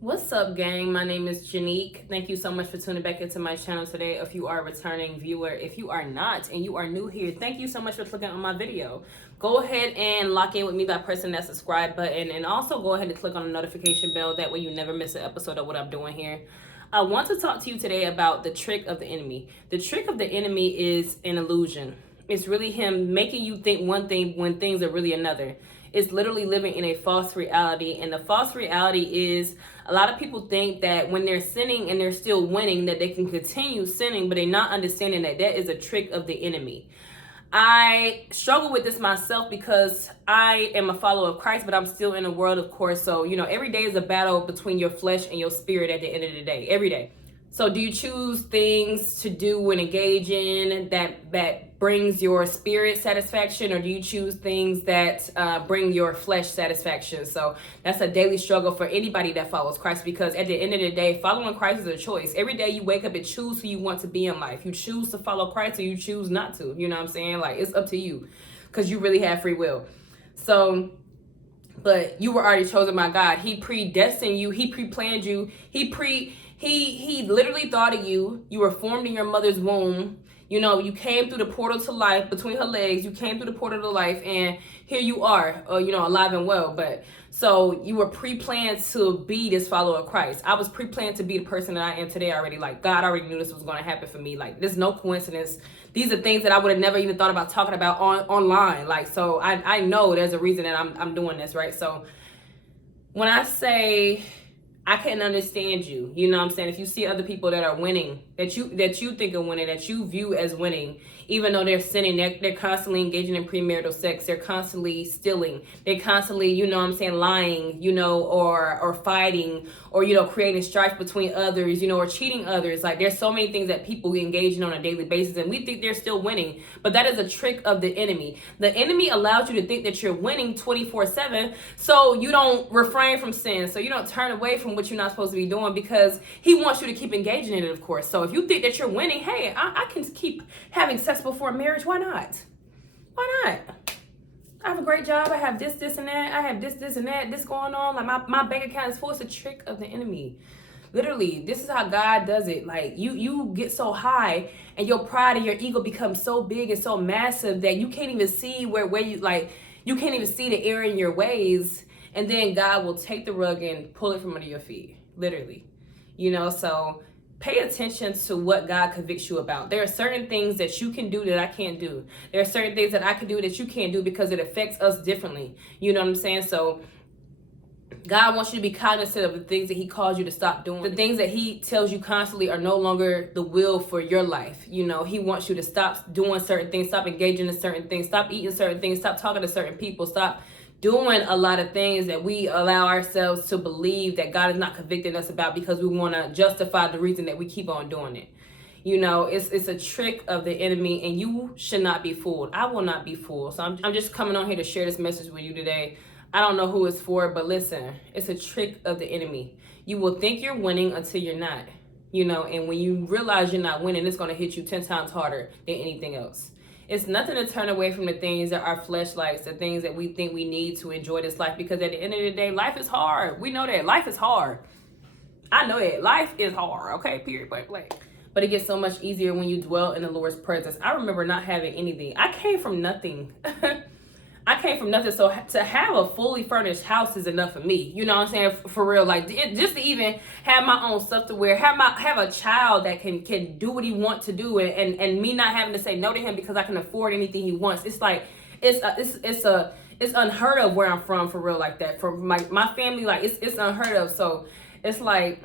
What's up, gang? My name is Janique. Thank you so much for tuning back into my channel today. If you are a returning viewer, if you are not and you are new here, thank you so much for clicking on my video. Go ahead and lock in with me by pressing that subscribe button, and also go ahead and click on the notification bell. That way you never miss an episode of what I'm doing here. I want to talk to you today about the trick of the enemy. The trick of the enemy is an illusion. It's really him making you think one thing when things are really another. It's literally living in a false reality, and the false reality is a lot of people think that when they're sinning and they're still winning, that they can continue sinning, but they're not understanding that that is a trick of the enemy. I struggle with this myself because I am a follower of Christ, but I'm still in the world, of course. So, every day is a battle between your flesh and your spirit at the end of the day, every day. So do you choose things to do and engage in that brings your spirit satisfaction, or do you choose things that bring your flesh satisfaction? So that's a daily struggle for anybody that follows Christ, because at the end of the day, following Christ is a choice. Every day you wake up and choose who you want to be in life. You choose to follow Christ or you choose not to. You know what I'm saying? Like, it's up to you because you really have free will. So, but you were already chosen by God. He predestined you. He pre-planned you. He literally thought of you. You were formed in your mother's womb. You came through the portal to life between her legs. You came through the portal to life, and here you are, alive and well. But so you were pre-planned to be this follower of Christ. I was pre-planned to be the person that I am today already. Like, God already knew this was going to happen for me. Like, there's no coincidence. These are things that I would have never even thought about talking about online. Like, so I know there's a reason that I'm doing this, right? So when I say I can't understand you, you know what I'm saying? If you see other people that are winning, that you think are winning, that you view as winning, even though they're sinning, they're constantly engaging in premarital sex, they're constantly stealing, they're constantly, lying, or fighting, or, creating strife between others, or cheating others. Like, there's so many things that people engage in on a daily basis, and we think they're still winning, but that is a trick of the enemy. The enemy allows you to think that you're winning 24/7, so you don't refrain from sin, so you don't turn away from what you're not supposed to be doing, because he wants you to keep engaging in it, of course. So if you think that you're winning, hey, I can keep having sex before marriage. Why not? Why not? I have a great job. I have this, and that. I have this, and that. This going on. Like, my bank account is full. It's a trick of the enemy. Literally, this is how God does it. Like, you get so high, and your pride and your ego becomes so big and so massive that you can't even see where you can't even see the error in your ways. And then God will take the rug and pull it from under your feet. Literally. So pay attention to what God convicts you about. There are certain things that you can do that I can't do. There are certain things that I can do that you can't do, because it affects us differently. You know what I'm saying? So God wants you to be cognizant of the things that he calls you to stop doing. The things that he tells you constantly are no longer the will for your life. He wants you to stop doing certain things, stop engaging in certain things, stop eating certain things, stop talking to certain people, stop doing a lot of things that we allow ourselves to believe that God is not convicting us about, because we want to justify the reason that we keep on doing it. It's a trick of the enemy, and you should not be fooled. I will not be fooled. So I'm just coming on here to share this message with you today. I don't know who it's for, but listen, it's a trick of the enemy. You will think you're winning until you're not, and when you realize you're not winning, it's going to hit you 10 times harder than anything else. It's nothing to turn away from the things that our flesh likes, the things that we think we need to enjoy this life, because at the end of the day, life is hard. We know that. Life is hard. I know it. Life is hard, okay? Period, blank. But it gets so much easier when you dwell in the Lord's presence. I remember not having anything. I came from nothing. So to have a fully furnished house is enough for me. You know what I'm saying? For real. Like, just to even have my own stuff to wear, have a child that can do what he wants to do, and me not having to say no to him because I can afford anything he wants. It's like, it's unheard of where I'm from, for real, like that. For my family, like, it's unheard of. So it's like,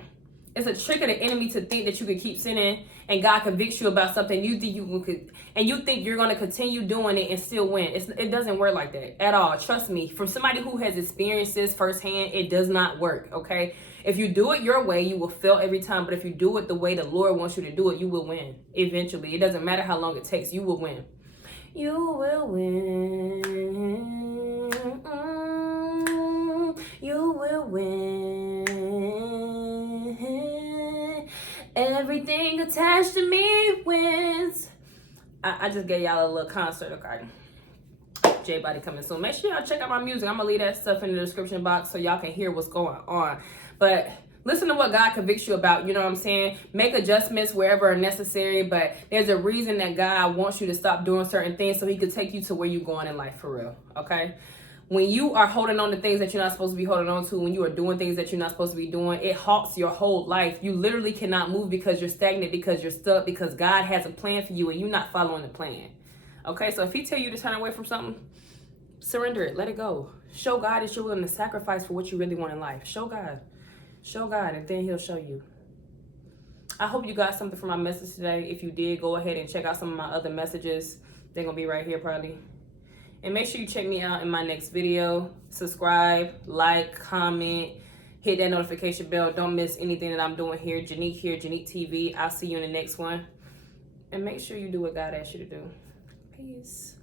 it's a trick of the enemy to think that you could keep sinning and God convicts you about something you think you could, and you think you're going to continue doing it and still win. It doesn't work like that at all. Trust me, from somebody who has experienced this firsthand, it does not work, okay? If you do it your way, you will fail every time. But if you do it the way the Lord wants you to do it, you will win eventually. It doesn't matter how long it takes. You will win. You will win. You will win. Everything attached to me wins. I just gave y'all a little concert, okay? J Body coming soon. Make sure y'all check out my music. I'm gonna leave that stuff in the description box so y'all can hear what's going on. But Listen to what God convicts you about, you know what I'm saying? Make adjustments wherever necessary, but there's a reason that God wants you to stop doing certain things so he could take you to where you're going in life for real, okay? When you are holding on to things that you're not supposed to be holding on to, when you are doing things that you're not supposed to be doing, it halts your whole life. You literally cannot move because you're stagnant, because you're stuck, because God has a plan for you and you're not following the plan. Okay, so if he tell you to turn away from something, surrender it, let it go. Show God that you're willing to sacrifice for what you really want in life. Show God, and then he'll show you. I hope you got something from my message today. If you did, go ahead and check out some of my other messages. They're gonna be right here probably. And make sure you check me out in my next video. Subscribe, like, comment, hit that notification bell. Don't miss anything that I'm doing here. Janique here, Janique TV. I'll see you in the next one. And make sure you do what God asked you to do. Peace.